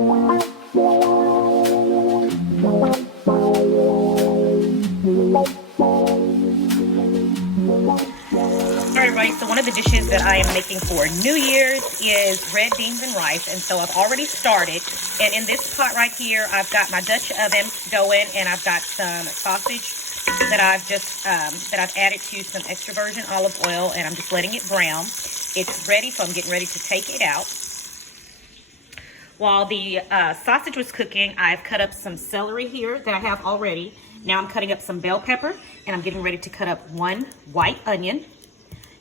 All right, so one of the dishes that I am making for New Year's is red beans and rice, and so I've already started. And in this pot right here, I've got my Dutch oven going, and I've got some sausage that I've added to some extra virgin olive oil, and I'm just letting it brown. It's ready, so I'm getting ready to take it out. While the sausage was cooking, I've cut up some celery here that I have already. Now I'm cutting up some bell pepper, and I'm getting ready to cut up one white onion.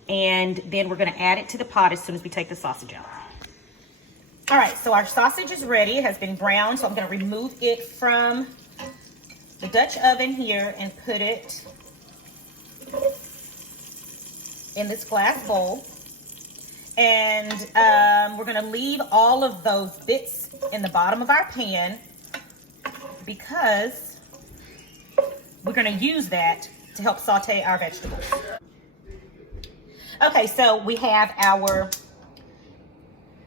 And then we're gonna add it to the pot as soon as we take the sausage out. All right, so our sausage is ready. It has been browned, so I'm gonna remove it from the Dutch oven here and put it in this glass bowl. And we're gonna leave all of those bits in the bottom of our pan because we're gonna use that to help saute our vegetables. Okay, so we have our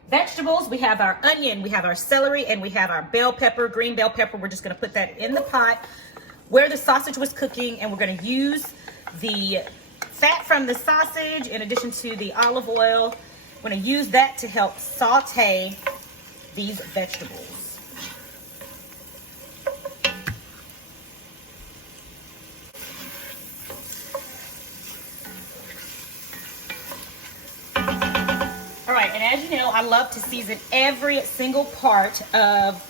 vegetables, we have our onion, we have our celery, and we have our bell pepper, green bell pepper. We're just gonna put that in the pot where the sausage was cooking, and we're gonna use the fat from the sausage in addition to the olive oil. We're gonna use that to help saute these vegetables. All right, and as you know, I love to season every single part of,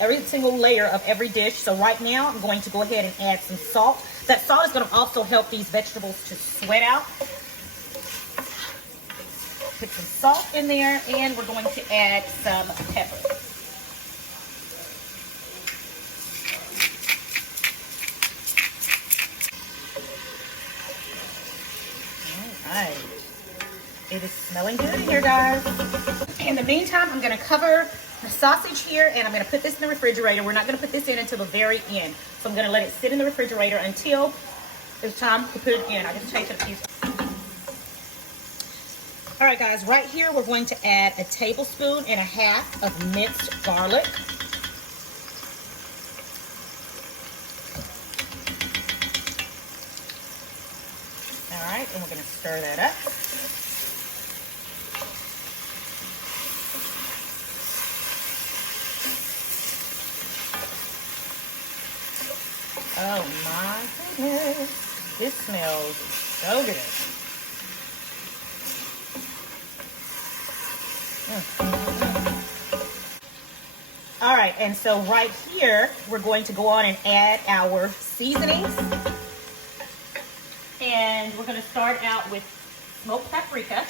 every single layer of every dish. So right now, I'm going to go ahead and add some salt. That salt is going to also help these vegetables to sweat out. Put some salt in there, and we're going to add some pepper. All right. It is smelling good in here, guys. In the meantime, I'm gonna cover the sausage here, and I'm gonna put this in the refrigerator. We're not gonna put this in until the very end. So I'm gonna let it sit in the refrigerator until it's time to put it in. I just tasted a piece. All right, guys, right here, we're going to add a tablespoon and a half of minced garlic. All right, and we're gonna stir that up. Oh my goodness, this smells so good. All right, and so right here, we're going to go on and add our seasonings. And we're gonna start out with smoked paprika.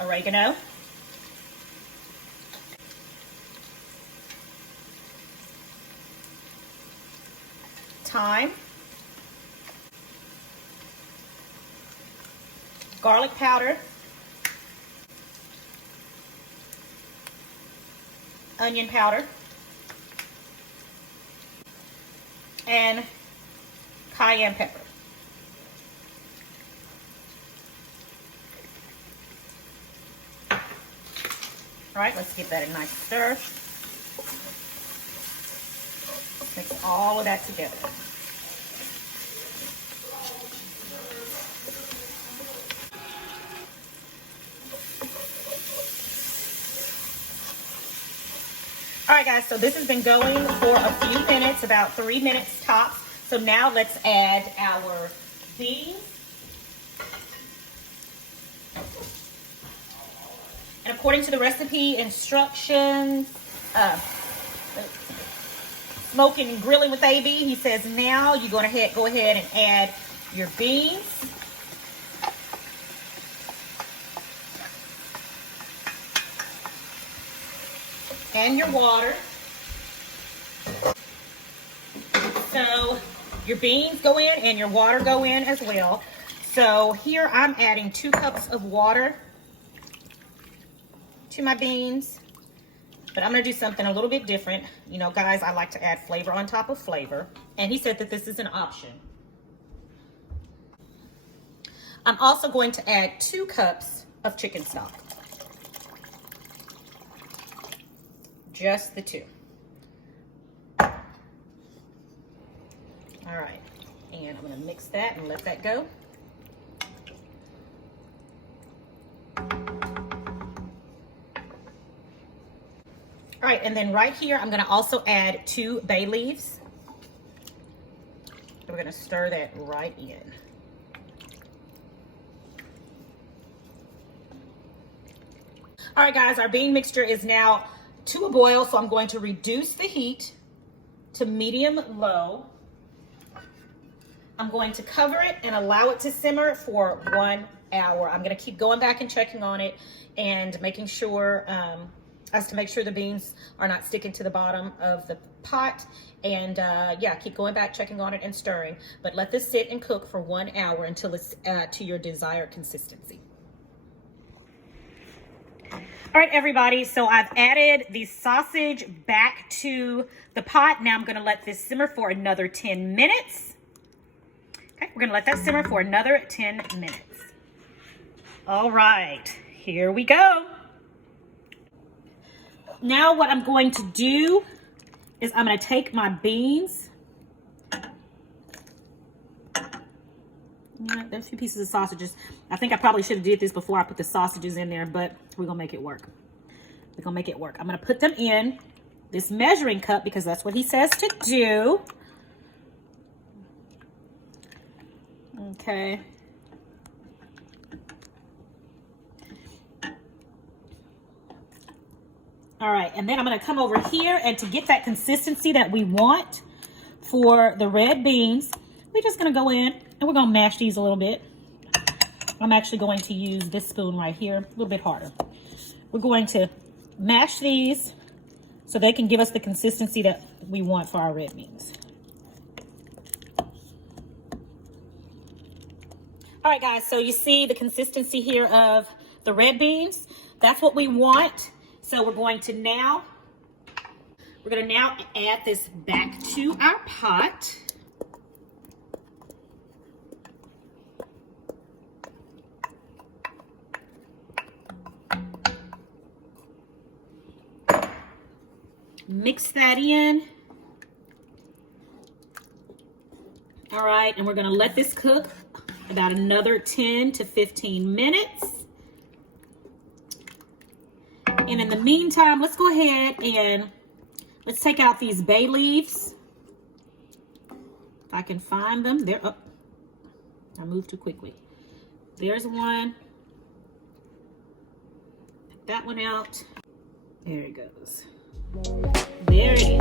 Oregano. Thyme. Garlic powder. Onion powder. And cayenne pepper. All right, let's give that a nice stir. Mix all of that together. All right, guys, so this has been going for a few minutes, about 3 minutes tops. So now let's add our beans. And according to the recipe instructions, smoking and grilling with AB, he says now you're going to go ahead and add your beans. And your water. So your beans go in and your water go in as well. So here I'm adding 2 cups of water to my beans, but I'm gonna do something a little bit different. You know, guys, I like to add flavor on top of flavor, and he said that this is an option. I'm also going to add 2 cups of chicken stock. Just the 2. All right, and I'm gonna mix that and let that go. All right, and then right here, I'm gonna also add 2 bay leaves. We're gonna stir that right in. All right, guys, our bean mixture is now to a boil, so I'm going to reduce the heat to medium-low. I'm going to cover it and allow it to simmer for 1 hour. I'm gonna keep going back and checking on it and making sure, to make sure the beans are not sticking to the bottom of the pot. And yeah, keep going back, checking on it and stirring. But let this sit and cook for 1 hour until it's to your desired consistency. All right, everybody, so I've added the sausage back to the pot. Now I'm gonna let this simmer for another 10 minutes. Okay, we're gonna let that simmer for another 10 minutes. All right, here we go. Now what I'm going to do is I'm gonna take my beans. Yeah, there's 2 pieces of sausages. I think I probably should have did this before I put the sausages in there, but we're gonna make it work. We're gonna make it work. I'm gonna put them in this measuring cup because that's what he says to do. Okay. All right, and then I'm gonna come over here, and to get that consistency that we want for the red beans, we're just gonna go in and we're gonna mash these a little bit. I'm actually going to use this spoon right here, a little bit harder. We're going to mash these so they can give us the consistency that we want for our red beans. All right, guys, so you see the consistency here of the red beans. That's what we want. So we're going to now add this back to our pot. Mix that in. All right, and we're gonna let this cook about another 10 to 15 minutes. And in the meantime, let's go ahead and let's take out these bay leaves. If I can find them. They're up. I moved too quickly. There's one. Take that one out. There it goes. There it